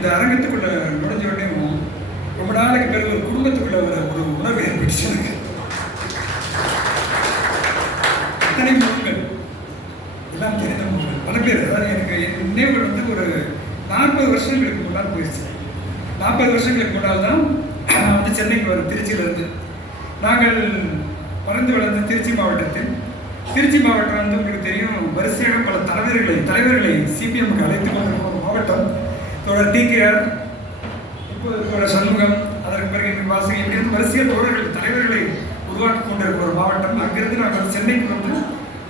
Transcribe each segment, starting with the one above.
இந்த அரங்கத்துக்குள்ள நுழைஞ்ச உடனே ரொம்ப நாளைக்கு பிறகு ஒரு குடும்பத்துக்குள்ள ஒரு ஒரு உணர்வு ஏற்பட்டுச்சு. எனக்கு அத்தனை முகங்கள். எல்லாம் தெரிந்த முகங்கள். பல பேர் அதாவது எனக்கு என் நினைவுகள் வந்து ஒரு நாற்பது வருஷங்களுக்கு முன்னால் போயிடுச்சு நாற்பது வருஷங்களுக்கு முன்னால் தான் வந்து சென்னைக்கு வரும் திருச்சியிலிருந்து. நாங்கள் பறந்து வளர்ந்த திருச்சி மாவட்டத்தில். திருச்சி மாவட்டம் வந்து உங்களுக்கு தெரியும் வரிசையாக பல தலைவர்களை தலைவர்களை சிபிஎம்க்கு அழைத்து கொண்டிருக்கும் மாவட்டம். தொடர் டிகேஆர் இப்போது தோழர் சண்முகம் அதற்கு பிறகு எங்கள் வாசகம் இங்கிருந்து வரிசைய வரிசையாக தோழர்கள் தலைவர்களை உருவாக்கி கொண்டிருக்க ஒரு மாவட்டம். அங்கிருந்து நாங்கள் சென்னைக்கு வந்து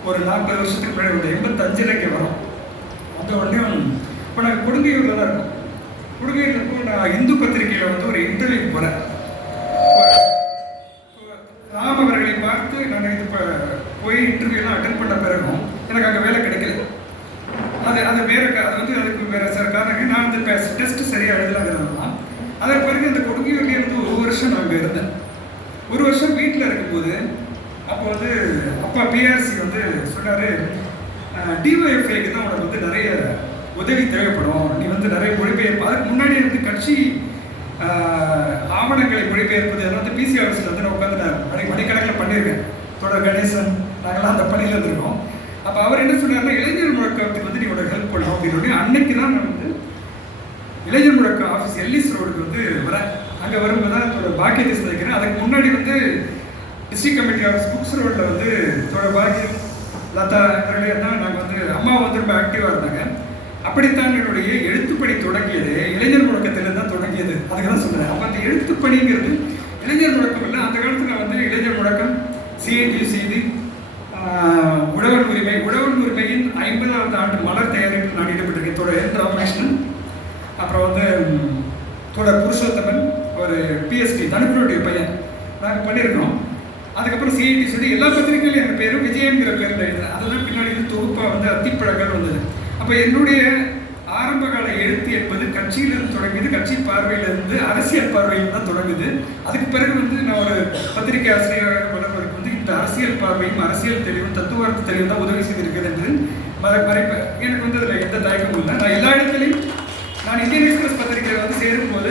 ஒரு நாற்பது வருஷத்துக்கு முன்னாடி வந்து எண்பத்தஞ்சில் இங்கே வரோம். அந்த உடனே இப்போ நாங்கள் கொடுங்கையூரில் தான் இருக்கோம். கொடுங்கையூரில் இருக்கும் நான் இந்து பத்திரிகையில் வந்து ஒரு இன்டர்வியூ போகிறேன் ராம் அவர்களை பார்த்து நாங்கள் இது இப்போ போய் இன்டர்வியூலாம் அட்டன் பண்ண பிறகும் எனக்கு அங்கே வேலை கிடைக்கல. அது அது வேறு கா- அது வந்து அதுக்கு வேற சில காரணங்கள் நான் வந்து டெஸ்ட் சரியாக எழுதலாங்கிறதுனால அதற்கு பிறகு இந்த கொடுங்கியூர்லேயே இருந்து ஒரு வருஷம் நான் அங்கே இருந்தேன் ஒரு வருஷம் வீட்டில் இருக்கும்போது அப்போ வந்து அப்பா பிஆர்சி வந்து சொன்னார் டிஒஎஃப்ஐக்கு தான் உனக்கு வந்து நிறைய உதவி தேவைப்படும். நீ வந்து நிறைய மொழிபெயர்ப்பு அதுக்கு முன்னாடி வந்து கட்சி ஆவணங்களை மொழிபெயர்ப்பது அதெல்லாம் வந்து பிசி ஆஃபீஸில் வந்து நான் உட்காந்து நான் மணி மணிக்கணக்கில் பண்ணியிருக்கேன். தொடர் கணேசன் நாங்களாம் அந்த பணியில் இருந்திருக்கோம். அப்போ அவர் என்ன சொன்னார்னா இளைஞர் முழக்கத்துக்கு வந்து நீ உனக்கு ஹெல்ப் பண்ணணும். அப்படின்னு அன்னைக்கு தான் நான் வந்து இளைஞர் முழக்க ஆஃபீஸ் எல்லிஸ் ரோடுக்கு வந்து வரேன் அங்கே வரும்போது தான் தோட பாக்கியத்தை சந்திக்கிறேன் அதுக்கு முன்னாடி வந்து டிஸ்ட்ரிக் கமிட்டி ஆஃபீஸ் புக்ஸ் ரோட்டில் வந்து தோட பாக்கியம் லதா இவர்களே தான் நாங்கள் வந்து அம்மா வந்து ரொம்ப ஆக்டிவாக இருந்தாங்க. அப்படித்தான் என்னுடைய எழுத்துப்பணி தொடங்கியது. இளைஞர் முழக்கத்தில் தான் தொடங்கியது. அதுக்கு தான் சொல்கிறேன் அப்போ அந்த எழுத்துப்பணிங்கிறது இளைஞர் முழக்கம் இல்லை. அந்த காலத்தில் வந்து இளைஞர் முழக்கம் சிஐடி சிடி கூட புருஷோத்தமன் ஒரு பிஎஸ்டி தனுக்குடைய பையன். நாங்கள் பண்ணியிருக்கோம் அதுக்கப்புறம் சிஐடி சொல்லி எல்லா பத்திரிகையிலும் என் பேர் விஜயங்கிற பேரில் எழுதுனேன் அதெல்லாம் பின்னாடி வந்து தொகுப்பாக வந்து அத்திப்பழகல் வந்தது. அப்போ என்னுடைய ஆரம்பகால எழுத்து என்பது கட்சியிலிருந்து தொடங்கியது கட்சி பார்வையிலிருந்து அரசியல் பார்வையில் தான் தொடங்குது. அதுக்கு பிறகு வந்து நான் ஒரு பத்திரிகை ஆசிரியராக வளர்வதற்கு வந்து இந்த அரசியல் பார்வையும் அரசியல் தெளிவும் தத்துவார்த்த தெளிவும் தான் உதவி செய்திருக்கிறது என்று மறை எனக்கு வந்து அதில் எந்த தயக்கமும் இல்லை. நான் எல்லா இடத்துலையும் நான் இந்தியன் எக்ஸ்பிரஸ் பத்திரிகையில் வந்து சேரும்போது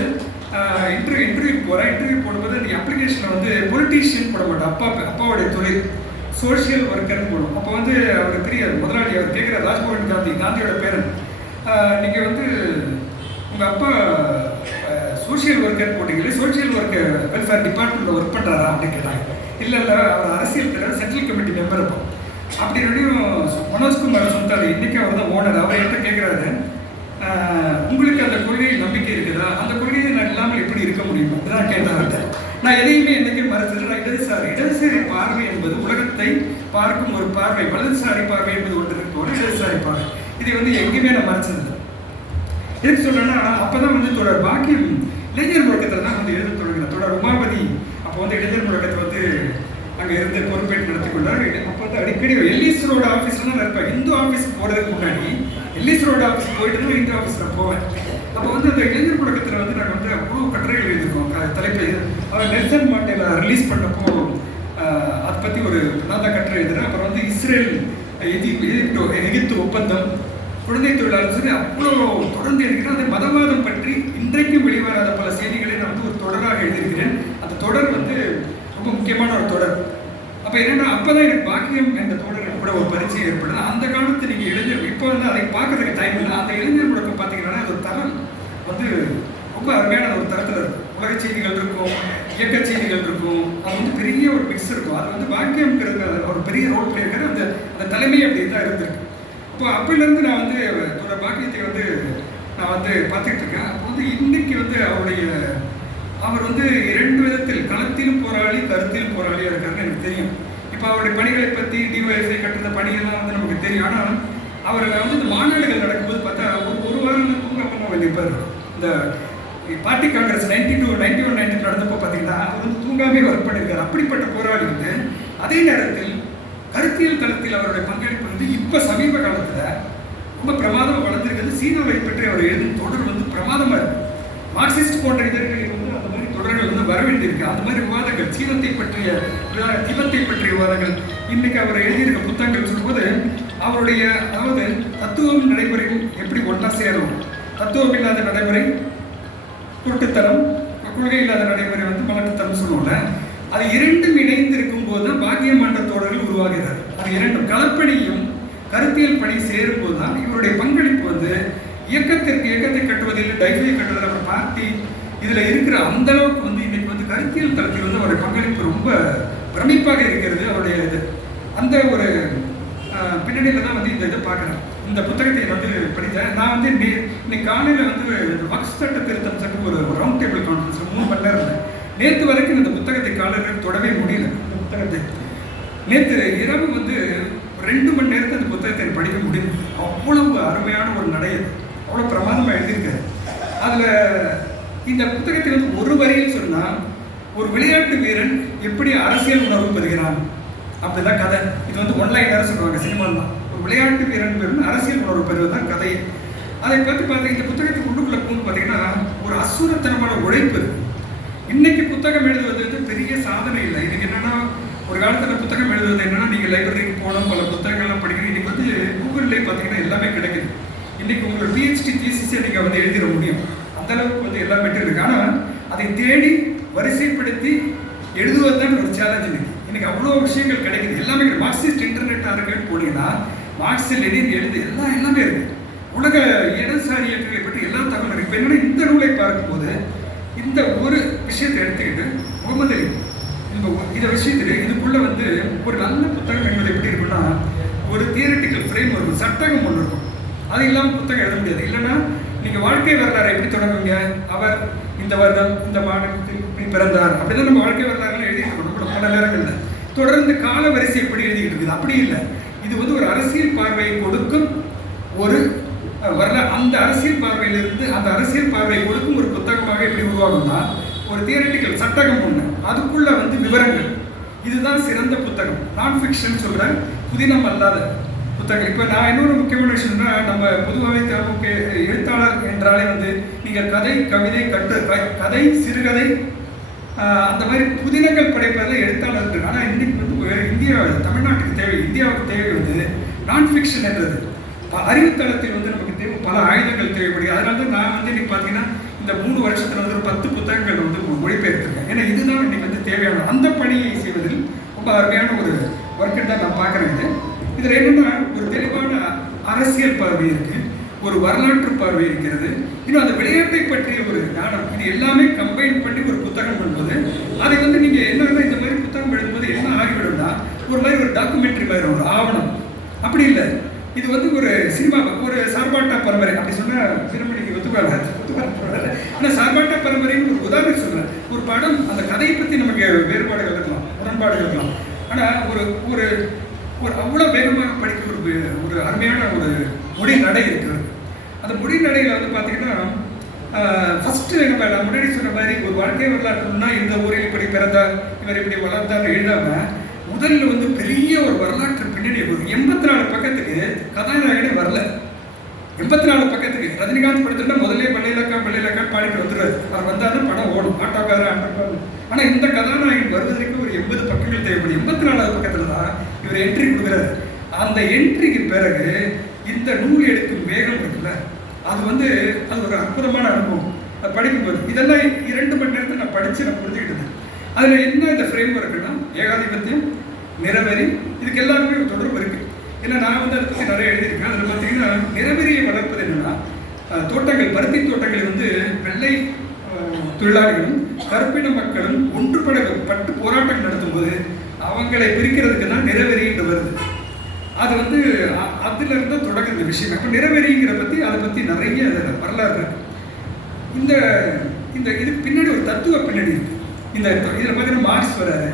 இன்டர்வியூ இன்டர்வியூ போகிறேன் இன்டர்வியூ போடும்போது நீ அப்ளிகேஷனில் வந்து பொலிட்டீஷியன் போட மாட்டேன். அப்பா அப்பாவுடைய தொழில் சோஷியல் ஒர்க்கர்னு போடும் அப்போ வந்து அவருக்கு தெரியாது. முதலாளி அவர் கேட்குற ராஜ்மோகன் காந்தி காந்தியோட பேரன். நீங்கள் வந்து உங்கள் அப்பா சோஷியல் ஒர்க்கர் போட்டீங்களே சோஷியல் ஒர்க் வெல்ஃபேர் டிபார்ட்மெண்ட்டில் ஒர்க் பண்ணுறாரா அப்படின்னு கேட்டாங்க. இல்லை இல்லை அவர் அரசியல் தலைவர் சென்ட்ரல் கமிட்டி மெம்பர் இருப்போம் அப்படி ரெடியும் மனோஜ்குமார் சொன்னார் இன்றைக்கி அவர் தான் ஓனர் அவர் என்கிட்ட கேட்குறாரு உங்களுக்கு அந்த கொள்கையில் நம்பிக்கை இருக்குதா? அந்த கொள்கையை நான் இல்லாமல் எப்படி இருக்க முடியும்? அதுதான் கேட்டாங்க நான் எதையுமே என்னைக்கு மறுத்தது நான் இடதுசாரி இடதுசாரி பார்வை என்பது உலகத்தை பார்க்கும் ஒரு பார்வை வலதுசாரி பார்வை என்பது ஒன்று இருக்கு இடதுசாரி பார்வை. இதை வந்து எங்கேயுமே நான் மறைச்சதில்லை. எதுக்கு சொல்றேன்னா அப்பதான் வந்து தொடர் பாக்கியம் இளைஞர் முழக்கத்தில் தான் வந்து எழுத தொடங்கின தொடர் உமாபதி அப்போ வந்து இளைஞர் முழக்கத்தை வந்து அங்கே இருந்து பொறுப்பேற்று நடத்தி கொண்டார். அப்போ வந்து அடிக்கடி எல்லிஸ் ரோடு ஆஃபீஸில் தான் இருப்பேன். இந்து ஆஃபீஸ்க்கு போகிறதுக்கு முன்னாடி எல்லிஸ் ரோடு ஆஃபீஸ் போயிட்டு தான் இந்து ஆஃபீஸில் போவேன். அப்போ வந்து அந்த இளைஞர் புழக்கத்தில் வந்து நாங்கள் வந்து அவ்வளோ கட்டுரைகள் எழுதியிருக்கோம். தலைப்பை அவர் நெல்சன் மாண்டேல ரிலீஸ் பண்ணப்போ அதை பற்றி ஒரு நான் தான் கட்டுரை எழுதுறேன். அப்புறம் வந்து இஸ்ரேல் எதி எகிப்து எகிப்து ஒப்பந்தம் குழந்தை தொழிலாளர் சொல்லி அவ்வளோ தொடர்ந்து எழுதுகிறேன் அந்த மதவாதம் பற்றி இன்றைக்கும் வெளிவராத பல செய்திகளை நான் வந்து ஒரு தொடராக எழுதியிருக்கிறேன். அந்த தொடர் வந்து ரொம்ப முக்கியமான ஒரு தொடர். அப்போ என்னென்னா அப்போ தான் எனக்கு பாக்கியம் என்ற தொடர் கூட ஒரு பரிச்சயம் ஏற்படுது அந்த காலத்து நீங்கள் இளைஞர் இப்போ வந்து அதை பார்க்கறதுக்கு டைம் இல்லை. அந்த இளைஞர் முழக்கம் பார்த்தீங்கன்னா அது ஒரு தரம் வந்து ரொம்ப அருமையான ஒரு தரத்தில் இருக்கும். உலக செய்திகள் இருக்கும் இயக்க செய்திகள் இருக்கும். அது வந்து பெரிய ஒரு மிக்ஸ் இருக்கும். அது வந்து பாக்கியம்ங்கிறது ஒரு பெரிய ரோல் பிளே இருக்கிற அந்த அந்த தலைமை அப்படி தான் இருந்திருக்கு. இப்போ அப்போலேருந்து நான் வந்து ஒரு பாக்கியத்தை வந்து நான் வந்து பார்த்துட்டு இருக்கேன். அப்போ வந்து இன்னைக்கு வந்து அவருடைய அவர் வந்து இரண்டு விதத்தில் களத்திலும் போராளி கருத்திலும் போராளியாக இருக்காருன்னு எனக்கு தெரியும். இப்போ அவருடைய பணிகளை பற்றி டிஒஎஸ்ஐ கட்டுற பணியெல்லாம் வந்து நமக்கு தெரியும். ஆனால் அவர் வந்து இந்த மாநாடுகள் நடக்கும்போது பார்த்தா ஒரு ஒரு வாரம் தூங்காமல் நிற்பார் இந்த party Congress ninety two ninety one ninety நடந்தப்போ பார்த்தீங்கன்னா அவர் வந்து தூங்காமே ஒர்க் பண்ணியிருக்காரு. அப்படிப்பட்ட போராளி வந்து அதே நேரத்தில் கருத்தியல் தளத்தில் அவருடைய பங்களிப்பு வந்து இப்போ சமீப காலத்தில் ரொம்ப பிரமாதமாக வளர்ந்துருக்கிறது. சீனாவை பற்றி அவர் எழுதும் தொடர் வந்து பிரமாதமாக இருக்கும் மார்க்சிஸ்ட் போன்ற இதழ்களில் வரவேண்டியிருக்கு. அந்த மாதிரி விவாதங்கள் சீனத்தை பற்றிய விவா- பற்றிய விவாதங்கள். இன்னைக்கு அவர் எழுதியிருக்க புத்தகங்கள் சொல்லும்போது அவருடைய அதாவது தத்துவம் நடைமுறையும் எப்படி ஒன்றா சேரும்? தத்துவம் இல்லாத நடைமுறை குருட்டுத்தனம் கொள்கை இல்லாத நடைமுறை வந்து மலட்டுத்தனம் சொல்லுவோம்ல. அது இரண்டும் இணைந்து இருக்கும்போது தான் பாக்கியமாண்ட தோழர்கள் உருவாகிறார். அது இரண்டும் கலப்பணியும் கருத்தியல் பணி சேரும் போது தான் இவருடைய பங்களிப்பு வந்து இயக்கத்திற்கு இயக்கத்தை கட்டுவதில் டைஃபை கட்டுவதில் அவர் பார்த்தி இதுல இருக்கிற அந்த அளவுக்கு கருத்தியல் தளத்தில் வந்து அவருடைய பங்களிப்பு ரொம்ப பிரமிப்பாக இருக்கிறது. அவருடைய இது அந்த ஒரு பின்னணியில் தான் வந்து இந்த இதை பார்க்குறேன் இந்த புத்தகத்தை வந்து படித்தேன். நான் வந்து நே- இன்னைக்கு காலையில் வந்து வக்ஸ் சட்ட திருத்தம் சட்டம் ஒரு ரவுண்ட் டேபிள் கான்ஃபரன்ஸ் மூணு மணி நேரம் இருந்தேன். நேற்று வரைக்கும் இந்த புத்தகத்தை காலையில் தொடவே முடியல. இந்த புத்தகத்தை. நேற்று இரவு வந்து ரெண்டு மணி நேரத்தை அந்த புத்தகத்தை படிக்க முடியும் அவ்வளவு அருமையான ஒரு நடை அவ்வளோ பிரமாதமாக எழுதியிருக்காரு. அதில் இந்த வந்து ஒரு வரியில் சொன்னால் ஒரு விளையாட்டு வீரன் எப்படி அரசியல் உணர்வு பெறுகிறான்? அப்படிதான் கதை. இது வந்து ஒன்லைனர் சொல்லுவாங்க சினிமாவில் தான். ஒரு விளையாட்டு வீரன் பெறும் அரசியல் உணர்வு பெறுவது தான் கதை அதை பற்றி பார்த்து இந்த புத்தகத்துக்கு உள்ளுக்குள்ள போகும் பார்த்தீங்கன்னா ஒரு அசுரத்தனமான உழைப்பு இன்னைக்கு புத்தகம் எழுதுவது வந்து பெரிய சாதனை இல்லை. இன்னைக்கு என்னன்னா ஒரு காலத்தில் புத்தகம் எழுதுவது என்னன்னா நீங்கள் லைப்ரரிக்கு போகணும் பல புத்தகங்கள்லாம் படிக்கணும். இன்னைக்கு வந்து கூகுள்லேயே பார்த்தீங்கன்னா எல்லாமே கிடைக்குது. இன்னைக்கு உங்களோட பிஹெச்டி தீசிஸை நீங்கள் வந்து எழுதிட முடியும். அந்த அளவுக்கு வந்து எல்லா மெட்டீரியல் ஆனால் அதை தேடி வரிசைப்படுத்தி எழுதுவதுதான் ஒரு சேலஞ்ச் இன்னைக்கு இன்னைக்கு அவ்வளோ விஷயங்கள் கிடைக்குது. எல்லாமே மார்க்சிஸ்ட் இன்டர்நெட் ஆர்கேட் போனீங்கன்னா மார்க்சில் லெனின் எழுது எல்லாம் எல்லாமே இருக்கு. உலக இடதுசாரி இயக்கங்களை பற்றி எல்லா தகவலும் இருக்கு. இப்போ என்னென்னா இந்த நூலை பார்க்கும்போது இந்த ஒரு விஷயத்தை எடுத்துக்கிட்டு முகமது அலி இந்த ஒ- இந்த விஷயத்துல வந்து ஒரு நல்ல புத்தகம் என்பது எப்படி இருக்குன்னா ஒரு தியரட்டிக்கல் ஃப்ரேம் இருக்கும் சட்டகம் ஒன்று இருக்கும். அது இல்லாமல் புத்தகம் எழுத முடியாது. இல்லைன்னா நீங்கள் வாழ்க்கை வரலாறு எப்படி தொடங்குவீங்க? அவர் இந்த வருடம் இந்த மாநிலத்தில் பிறந்தார். அப்படிதான் நம்ம வாழ்க்கை வரலாறுகள் எழுதிட்டு இருக்கோம். நம்மளோட பல இல்லை தொடர்ந்து கால வரிசை எப்படி எழுதிக்கிட்டு இருக்குது? அப்படி இல்லை. இது வந்து ஒரு அரசியல் பார்வையை கொடுக்கும் ஒரு அஹ், அந்த அரசியல் பார்வையிலிருந்து அந்த அரசியல் பார்வையை கொடுக்கும் ஒரு புத்தகமாக எப்படி உருவாகும்னா ஒரு தியரட்டிக்கல் சட்டகம் ஒன்று அதுக்குள்ள வந்து விவரங்கள். இதுதான் சிறந்த புத்தகம். நான் ஃபிக்ஷன் சொல்கிறேன் புதினம் அல்லாத புத்தகம். இப்போ நான் இன்னொரு முக்கியமான விஷயம்னா நம்ம பொதுவாகவே தேமுக எழுத்தாளர் என்றாலே வந்து நீங்கள் கதை கவிதை கட்டு கதை சிறுகதை அந்த மாதிரி புதினங்கள் படைப்பதில் எழுத்தாளர்கள். ஆனால் இன்னைக்கு வந்து வேறு இந்தியா தமிழ்நாட்டுக்கு தேவை இந்தியாவுக்கு தேவை வந்து நான் ஃபிக்ஷன் என்றது. ப- அறிவுத்தளத்தில் வந்து நமக்கு தேவை பல ஆயுதங்கள் தேவைப்படுது அதனால தான் நான் வந்து இன்னைக்கு பார்த்தீங்கன்னா இந்த மூணு வருஷத்துல வந்து ஒரு பத்து புத்தகங்கள் வந்து மொழிபெயர்த்திருக்கேன். ஏன்னா இதுதான் இன்னைக்கு வந்து தேவையான அந்த பணியை செய்வதில் ரொம்ப அருமையான ஒரு ஒர்க்கு தான் நான் பார்க்குறேன் இது. இதில் என்னென்னா ஒரு தெளிவான அரசியல் பார்வை இருக்குது ஒரு வரலாற்று பார்வை இருக்கிறது. இன்னும் அந்த விளையாட்டை பற்றிய ஒரு ஞானம். இது எல்லாமே கம்பைன் பண்ணி ஒரு புத்தகம் பண்ணும்போது அதை வந்து நீங்கள் என்னன்னா இந்த மாதிரி புத்தகம் எழுதும்போது என்ன ஆகிவிடும்னா ஒரு மாதிரி ஒரு டாக்குமெண்ட்ரி மாதிரி ஒரு ஆவணம். அப்படி இல்லை. இது வந்து ஒரு சினிமா ஒரு சார்பாட்டா பரம்பரை. அப்படி சொன்னால் சினிமணிக்கு ஒத்துக்கால ஒத்துக்கால ஆனால் சார்பாட்டா பரம்பரைன்னு ஒரு உதாரணம் சொல்கிறேன் ஒரு படம் அந்த கதையை பற்றி நமக்கு வேறுபாடுகள் இருக்கலாம் முரண்பாடுகள் இருக்கலாம். ஆனால் ஒரு ஒரு ஒரு அவ்வளோ வேகமாக படிக்க ஒரு ஒரு அருமையான ஒரு மொழி நடை இருக்கிறது அந்த முடிநடையில் வந்து பார்த்தீங்கன்னா ஃபஸ்ட்டு நம்ம நான் முன்னாடி சொன்ன மாதிரி ஒரு வாழ்க்கை வரலாற்றுனா இந்த ஊரில் இப்படி பிறந்தார் இவர் இப்படி வளர்ந்தார் எழுதாமல் முதல்ல வந்து பெரிய ஒரு வரலாற்று பின்னணி ஒரு எண்பத்தி நாலு பக்கத்துக்கு கதாநாயகனே வரல. எண்பத்தி நாலு பக்கத்துக்கு ரஜினிகாந்த் படத்துல முதல்ல பள்ளியிலக்கா பள்ளியிலக்கா பாடிட்டு வந்துடுறாரு. அவர் வந்தாலும் படம் ஓடும். ஆட்டோக்கார ஆட்டோக்காரர். ஆனால் இந்த கதாநாயகன் வருவதற்கு ஒரு எண்பது பக்கங்கள் தேவைப்படும். எண்பத்தி நாலாவது பக்கத்தில் தான் இவர் என்ட்ரி கொடுக்குறாரு. அந்த என்ட்ரிக்கு பிறகு இந்த நூல் எடுக்கும் வேகம் இருக்குல்ல அது வந்து அது ஒரு அற்புதமான அனுபவம். அது படிக்கும்போது இதெல்லாம் இரண்டு மணி நேரத்தில் நான் படிச்சு நான் புரிஞ்சுக்கிட்டேன் அதுல என்ன இந்த ஃப்ரேம் ஒர்க்குன்னா ஏகாதிபத்தியம் நிறவெறி இதுக்கு எல்லாமே ஒரு தொடர்பு இருக்கு. ஏன்னா நான் வந்து அதை பற்றி நிறைய எழுதியிருக்கேன். அதில் பார்த்தீங்கன்னா நிறவெறியை வளர்ப்பது என்னென்னா தோட்டங்கள் பருத்தி தோட்டங்கள் வந்து வெள்ளை தொழிலாளிகளும் கற்பின மக்களும் ஒன்றுபட பட்டு போராட்டம் நடத்தும்போது அவங்களை பிரிக்கிறதுக்கு தான் நிறவெறின்ற வருது. அது வந்து அ- அதுல இருந்து தான் இந்த விஷயம். அப்போ நிறைவேறிங்கிறத பற்றி அதை பற்றி நிறைய வரலாறு இருக்கு. இந்த இந்த இதுக்கு பின்னாடி ஒரு தத்துவ பின்னணி இருக்கு. இந்த இதில் பார்த்தீங்கன்னா மார்க்ஸ் வராரு.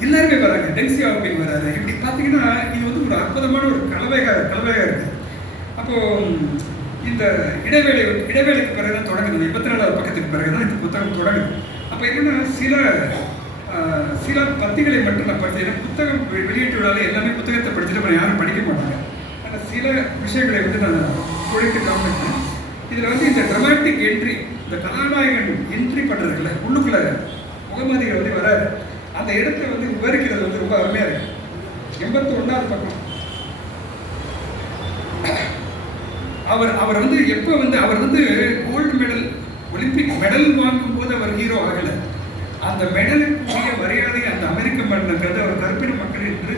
எல்லாருமே வராங்க. டென்சி ஆப்பிங் வராரு. இப்படி பார்த்தீங்கன்னா இது வந்து ஒரு அற்புதமான ஒரு கலவைகா கலவையாக இருக்குது அப்போது இந்த இடைவேளை இடைவேளைக்கு பிறகு தான் தொடங்குது. எண்பத்தி நாலாவது பக்கத்துக்கு பிறகு தான் இந்த புத்தகம் தொடங்குது. அப்போ என்னன்னா சில சில பத்திகளை மட்டும் நான் படித்தேன். புத்தகம் வெளியீட்டு விழாவில் எல்லாமே புத்தகத்தை படிச்சுட்டு அப்புறம் யாரும் படிக்க மாட்டாங்க. ஆனால் சில விஷயங்களை வந்து நான் குழைத்து காமிச்சேன் இதில் வந்து இந்த ட்ரமாட்டிக் என்ட்ரி இந்த கதாநாயகன் என்ட்ரி பண்ணுறதுல உள்ளுக்குள்ள முகமதிகள் வந்து வர அந்த இடத்துல வந்து விவரிக்கிறது வந்து ரொம்ப அருமையாக இருக்கு. எண்பத்தி ஒன்றாவது பக்கம். அவர் அவர் வந்து எப்போ வந்து அவர் வந்து கோல்டு மெடல் ஒலிம்பிக் மெடல் வாங்கும் போது அவர் ஹீரோ ஆகலை. அந்த மெடலுக்குரிய மரியாதை அந்த அமெரிக்க மன்னருக்கு வந்து அவர் கருப்பின மக்கள் என்று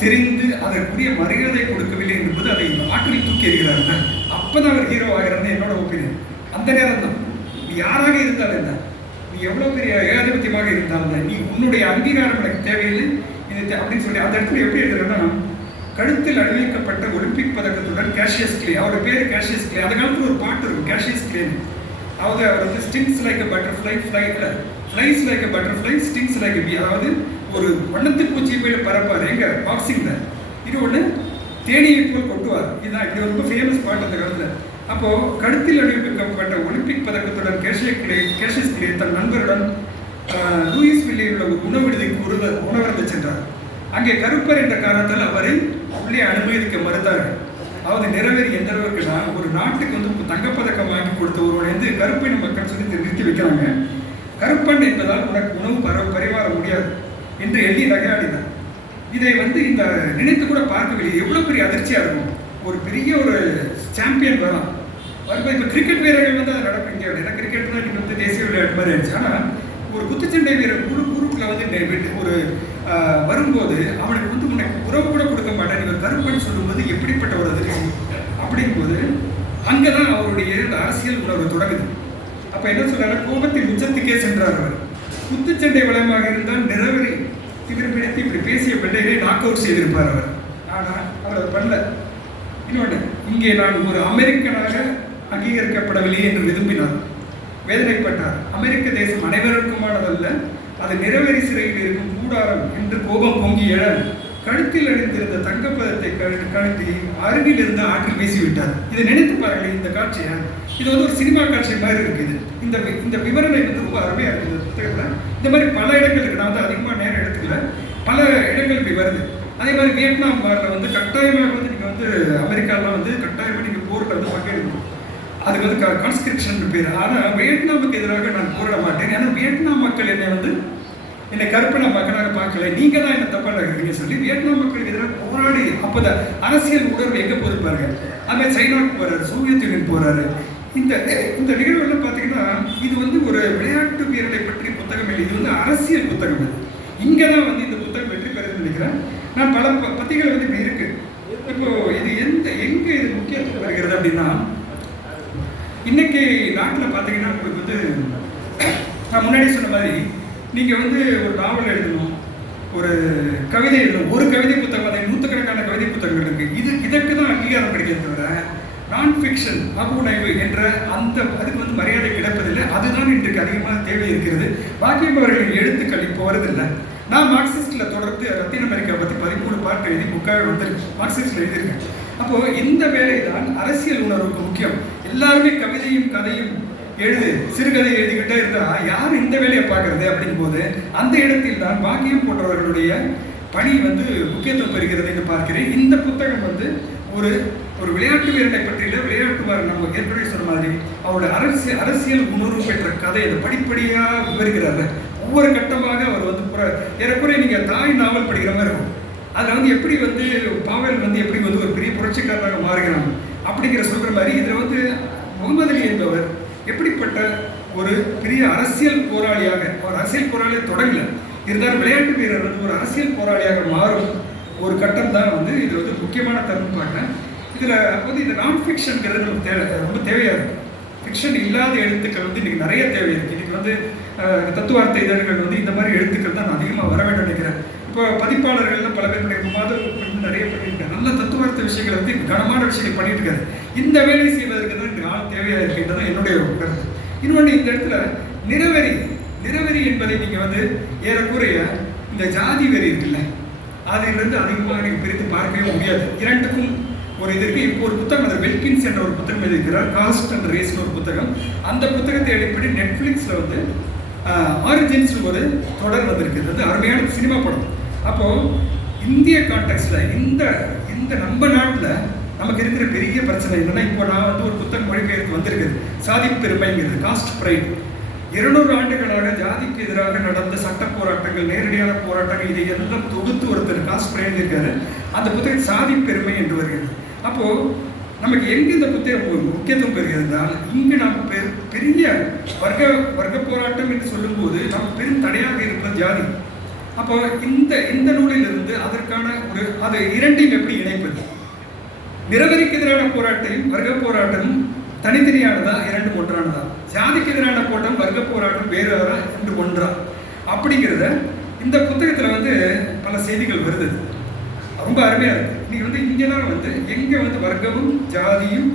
தெரிந்து அதற்குரிய மரியாதை கொடுக்கவில்லை என்பது அதை மாற்றி தூக்கி எறிகிறார்கள் அப்பதான் அவர் ஹீரோ ஆகிறார் என்னோட ஒப்பீனியன் அந்த நேரம் தான் நீ யாராக இருந்தால் என்ன? நீ எவ்வளவு பெரிய ஏகாதிபத்தியமாக இருந்தால் நீ உன்னுடைய அங்கீகாரம் எனக்கு தேவையில்லை. இது அப்படின்னு சொல்லி அந்த இடத்துல எப்படி எழுதுறேன்னா கழுத்தில் அணிவிக்கப்பட்ட ஒலிம்பிக் பதக்கத்துடன் கேஷியஸ் கிளே அவரோட பேர் கேஷியஸ் கிளே அந்த காலத்தில் ஒரு பாட்டு இருக்கும் கேஷியஸ் கிளேன்னு அதாவது அவர் வந்து ஸ்டிங்ஸ் லைக் அ பட்டர்ஃப்ளை ஃப்ளைட்ல flies like a butterfly stings like a bee ஒரு வண்ணத்து பூச்சி போய் பரப்பார். எங்கே? பாக்ஸிங்கில் இது ஒன்று தேனியை போல் கொட்டுவார். இதுதான் இது ரொம்ப ஃபேமஸ் பாட்டு அந்த காலத்தில். அப்போது கழுத்தில் அணிவிக்கப்பட்ட ஒலிம்பிக் பதக்கத்துடன் கேஷிய கிளே கேஷியஸ் கிளே தன் நண்பருடன் லூயிஸ் வில்லியில் உள்ள ஒரு உணவு விடுதிக்கு உருவ உணவருந்து சென்றார். அங்கே கருப்பர் என்ற காரணத்தால் அவரை உள்ளே அனுமதிக்க மறுத்தார்கள் அதாவது நிறைவேறி எந்த அளவுக்குன்னா ஒரு நாட்டுக்கு வந்து தங்கப்பதக்கம் வாங்கி கொடுத்த ஒருவன் வந்து கருப்பின மக்கள் சொல்லி நிறுத்தி வைக்கிறாங்க. கருப்பன் என்பதால் உனக்கு உணவு பர பரிமாற முடியாது. என்று எள்ளி நகையாடினார். இதை வந்து இந்த நினைத்து கூட பார்க்கவில்லை. எவ்வளோ பெரிய அதிர்ச்சியாக இருக்கும். ஒரு பெரிய ஒரு சாம்பியன் வரலாம். வரும்போது இப்போ கிரிக்கெட் வீரர்கள் வந்து அதை நடக்கும் இங்கே ஏன்னா கிரிக்கெட் தான் இன்னைக்கு வந்து தேசிய விளையாட்டு மாதிரி ஆயிடுச்சு ஆனால் ஒரு குத்துச்சண்டை வீரர் குரு குரூப்பில் வந்து ஒரு வரும்போது அவனுக்கு வந்து உனக்கு உறவு கூட கொடுக்க மாட்டேன். இவர் கருப்பன் சொல்லும்போது எப்படிப்பட்ட ஒரு அதிர்ச்சி? அப்படிங்கும்போது அங்கே தான் அவருடைய இரண்டு அரசியல் உணர்வு தொடங்குது. அப்போ என்ன சொல்றாரு? கோபத்தின் உச்சத்துக்கே சென்றார் அவர். குத்துச்சண்டை வளமாக இருந்தால் நிறவரி திமிர் இப்படி பேசிய பிள்ளைகளை நாக் அவுட் செய்திருப்பார் அவர். ஆனால் அவர் அதை பண்ணல. இன்னொன்று இங்கே நான் ஒரு அமெரிக்கனாக அங்கீகரிக்கப்படவில்லை என்று விரும்பினார். வேதனைப்பட்டார். அமெரிக்க தேசம் அனைவருக்குமானதல்ல. அது நிறவெறி சிறையில் இருக்கும் கூடாரம் என்று கோபம் பொங்கி எழ கழுத்தில் அணிந்திருந்த தங்கப்பதத்தை கழட்டி அருகில் இருந்து ஆற்றில் வீசிவிட்டார். இதை நினைத்து பாருங்கள் இந்த காட்சியை இது வந்து ஒரு சினிமா காட்சி மாதிரி இருக்குது. இந்த வி- இந்த விவரணை வந்து ரொம்ப அருமையா இருக்குது. புத்தகத்தில். இந்த மாதிரி பல இடங்கள் இருக்கு. நான் வந்து அதிகமாக நேரம் எடுத்துக்கல. பல இடங்கள் இப்படி வருது. அதே மாதிரி வியட்நாம் வாரில் வந்து கட்டாயமாக வந்து நீங்கள் வந்து அமெரிக்காலாம் வந்து கட்டாயமாக நீங்கள் போரில் வந்து பங்கெடுக்கணும். அதுக்கு வந்து கான்ஸ்கிரிப்ஷன் பேர். ஆனால் வியட்நாமுக்கு எதிராக நான் போரிட மாட்டேன். ஏன்னா வியட்நாம் மக்கள் என்னை வந்து என்னை கருப்பின மக்களாக பார்க்கல. நீங்கள் தான் என்ன தப்பாக இருக்கிறீங்க சொல்லி வியட்நாம் மக்களுக்கு எதிராக போராடி அப்போதான் அரசியல் உணர்வு எங்கே போகுது பாருங்க. அதுமாதிரி சைனாவுக்கு போகிறாரு சோவியத் யூனியன் போகிறாரு இந்த இந்த நிகழ்வுகள்லாம் பார்த்தீங்கன்னா இது வந்து ஒரு விளையாட்டு வீரரை பற்றிய புத்தகம் இல்லை. இது வந்து அரசியல் புத்தகம் இது இங்கே தான் வந்து இந்த புத்தகம் வெற்றி பெறுதுன்னு நினைக்கிறேன். நான் பல ப- வந்து இப்போ இருக்குது இப்போ இது எந்த எங்கே இது முக்கியத்துவம் வருகிறது அப்படின்னா இன்னைக்கு நாட்டில் பார்த்தீங்கன்னா உங்களுக்கு வந்து நான் முன்னாடி சொன்ன மாதிரி நீங்கள் வந்து ஒரு நாவல் எழுதணும் ஒரு கவிதை எழுதணும். ஒரு கவிதை புத்தகம் அதை நூற்றுக்கணக்கான கவிதை புத்தகங்கள் இருக்குது இது இதற்கு தான் அங்கீகாரம் கிடைக்கிறத தவிர நான் ஃபிக்ஷன் அபுநைவு என்ற அந்த அதுக்கு வந்து மரியாதை கிடைப்பதில்லை. அதுதான் இன்றைக்கு அதிகமாக தேவை இருக்கிறது. பாக்கியம் அவர்களின் எழுத்துக்கள் இப்போ வருதில்லை. நான் மார்க்சிஸ்டில் தொடர்ந்து லத்தீன் அமெரிக்கா பற்றி பதிமூணு பாட்டு எழுதி புக்காக வந்திருக்கேன். மார்க்சிஸ்டில் எழுதியிருக்கேன். அப்போது இந்த வேலை தான் அரசியல் உணர்வுக்கு முக்கியம். எல்லாருமே கவிதையும் கதையும் எழுது. சிறுகதை எழுதிக்கிட்டே இருந்தா யார் இந்த வேலையை பார்க்கறது? அப்படிங்கும் போது அந்த இடத்தில் தான் பாக்கியம் போன்றவர்களுடைய பணி வந்து முக்கியத்துவம் பெறுகிறது என்று பார்க்கிறேன். இந்த புத்தகம் வந்து ஒரு ஒரு விளையாட்டு வீரனை பற்றியில விளையாட்டுவார் நம்ம ஏற்கனவே சொன்ன மாதிரி அவரோட அரசியல் அரசியல் உணர்வு பெற்ற கதை அதை படிப்படியாக விவரிக்கிறாரு. ஒவ்வொரு கட்டமாக அவர் வந்து புற ஏறக்குறைய நீங்கள் தாய் நாவல் படிக்கிற மாதிரி இருக்கும். அதில் வந்து எப்படி வந்து பாவல் வந்து எப்படி வந்து ஒரு பெரிய புரட்சிக்காரனாக மாறுகிறான் அப்படிங்கிற சொல்கிற மாதிரி இதில் வந்து முகமது அலி என்பவர் எப்படிப்பட்ட ஒரு பெரிய அரசியல் போராளியாக அவர் அரசியல் போராளியை தொடங்கல. இருந்தாலும் விளையாட்டு வீரர் வந்து ஒரு அரசியல் போராளியாக மாறும் ஒரு கட்டம் தான் வந்து இது வந்து முக்கியமான தருணம் பார்க்குறேன். இதில் வந்து இந்த நான் ஃபிக்ஷனுங்கிறது நமக்கு தேவை ரொம்ப தேவையாக இருக்கும். ஃபிக்ஷன் இல்லாத எழுத்துக்கள் வந்து இன்றைக்கி நிறைய தேவை இருக்குது இன்றைக்கி வந்து தத்துவார்த்த இதழ்கள் வந்து இந்த மாதிரி எழுத்துக்கள் தான் அதிகமாக வர வேண்டும் நினைக்கிறேன். இப்போ பதிப்பாளர்கள்லாம் பல பேருடைய மாதம் நிறைய பண்ணியிருக்காரு நல்ல தத்துவார்த்த விஷயங்களை வந்து கனமான விஷயங்கள் பண்ணிட்டு இருக்காரு இந்த வேலை செய்வதற்கு தான் இந்த ஆள் தேவையாக இருக்கின்றது என்னுடைய கருத்து. இன்னொன்று இந்த இடத்துல நிறவெறி நிறவெறி என்பதை நீங்கள் வந்து ஏறக்குறைய இந்த ஜாதி வெறி இருக்குல்ல அதிலிருந்து அதிகமாக நீங்கள் பிரித்து பார்க்கவே முடியாது. இரண்டுக்கும் ஒரு இது இப்போ ஒரு புத்தகம் அது வெல்கின்ஸ் என்ற ஒரு புத்தகம் எழுதியிருக்கிறார். காஸ்ட் அண்ட் ரேஸ்னு ஒரு புத்தகம். அந்த புத்தகத்தை அடிப்படை நெட்ஃப்ளிக்ஸில் வந்து ஆரிஜின்ஸ் ஒரு தொடர் வந்திருக்கிறது அது அருமையான சினிமா படம். அப்போ இந்திய கான்டெக்ட்ல இந்த இந்த நம்ம நாட்டில் நமக்கு இருக்கிற பெரிய பிரச்சனை என்னென்னா இப்போ நான் வந்து ஒரு புத்தகம் மொழிபெயர்த்து வந்திருக்குது. சாதி பெருமைங்கிறது காஸ்ட் ப்ரைட் இருநூறு ஆண்டுகளாக ஜாதிக்கு எதிராக நடந்த சட்ட போராட்டங்கள் நேரடியான போராட்டங்கள் இதை எல்லாம் தொகுத்து ஒருத்தர் காஸ்ட் ப்ரைட் இருக்காரு. அந்த புத்தகம் சாதி பெருமை என்று வருகிறது. அப்போது நமக்கு எங்கே இந்த புத்தகம் ஒரு முக்கியத்துவம் பெறுகிறது இங்கு நாம் பெரிய வர்க்க வர்க்க போராட்டம் என்று சொல்லும்போது நமக்கு பெரும் தடையாக இருப்பது ஜாதி. அப்போ இந்த இந்த நூலிலிருந்து அதற்கான ஒரு அது இரண்டையும் எப்படி இணைப்பது? நிறவரிக்கு எதிரான போராட்டம் வர்க்க போராட்டமும் தனித்தனியானதா? இரண்டு ஒன்றானதா? ஜாதிக்கு எதிரான போட்டம் வர்க்க போராட்டம் வேறு வேறா ரெண்டு ஒன்றா. அப்படிங்கிறத இந்த புத்தகத்தில் வந்து பல செய்திகள் வருது. ரொம்ப அருமையாக இருக்குது இன்னைக்கு வந்து இங்கெல்லாம் வந்து எங்கே வந்து வர்க்கமும் ஜாதியும்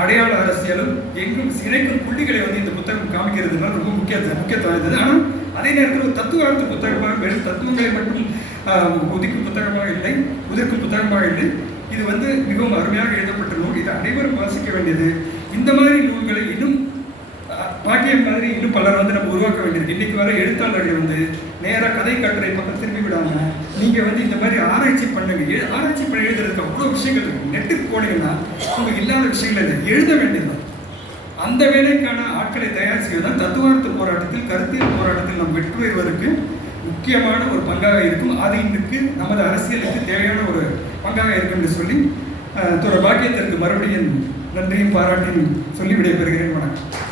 அடையாள அரசியலும் எங்கும் சிறைக்கும் புள்ளிகளை வந்து இந்த புத்தகம் காமிக்கிறதுனால ரொம்ப முக்கியத்துவம் முக்கியத்துவம் இருந்தது ஆனால் அதே நேரத்தில் தத்துவ அர்த்த புத்தகமாக வெறும் தத்துவங்களை மட்டும் ஆஹ், புத்தகமாக இல்லை உதிர்க்கும் புத்தகமாக இல்லை. இது வந்து மிகவும் அருமையாக எழுதப்பட்ட நூல். இது அனைவரும் வாசிக்க வேண்டியது. இந்த மாதிரி நூல்களை இன்னும் அஹ், பாக்கியம் மாதிரி இன்னும் பலர் வந்து நம்ம உருவாக்க வேண்டியது. இன்னைக்கு வர எழுத்தாளர்கள் வந்து நேராக கதை கட்டுரை பக்கம் திரும்பி விடாம நீங்க வந்து இந்த மாதிரி ஆராய்ச்சி பண்ணுங்க. ஆராய்ச்சி பண்ணி எழுதுறதுக்கு அவ்வளோ விஷயங்கள் இருக்கு. நெட்டுக்கு போனீங்கன்னா உங்களுக்கு இல்லாத விஷயங்கள் இல்லை. எழுத வேண்டியதுதான். அந்த வேலைக்கான ஆட்களை தயார் தான் தத்துவார்த்த போராட்டத்தில் கருத்தியல் போராட்டத்தில் நாம் வெற்றி பெறுவதற்கு முக்கியமான ஒரு பங்காக இருக்கும். அது இன்றைக்கு நமது அரசியலுக்கு தேவையான ஒரு பங்காக இருக்கும் என்று சொல்லி அஹ், பாக்கியத்திற்கு மறுபடியும் நன்றியும் பாராட்டியும் சொல்லி விடைபெறுகிறேன். வணக்கம்.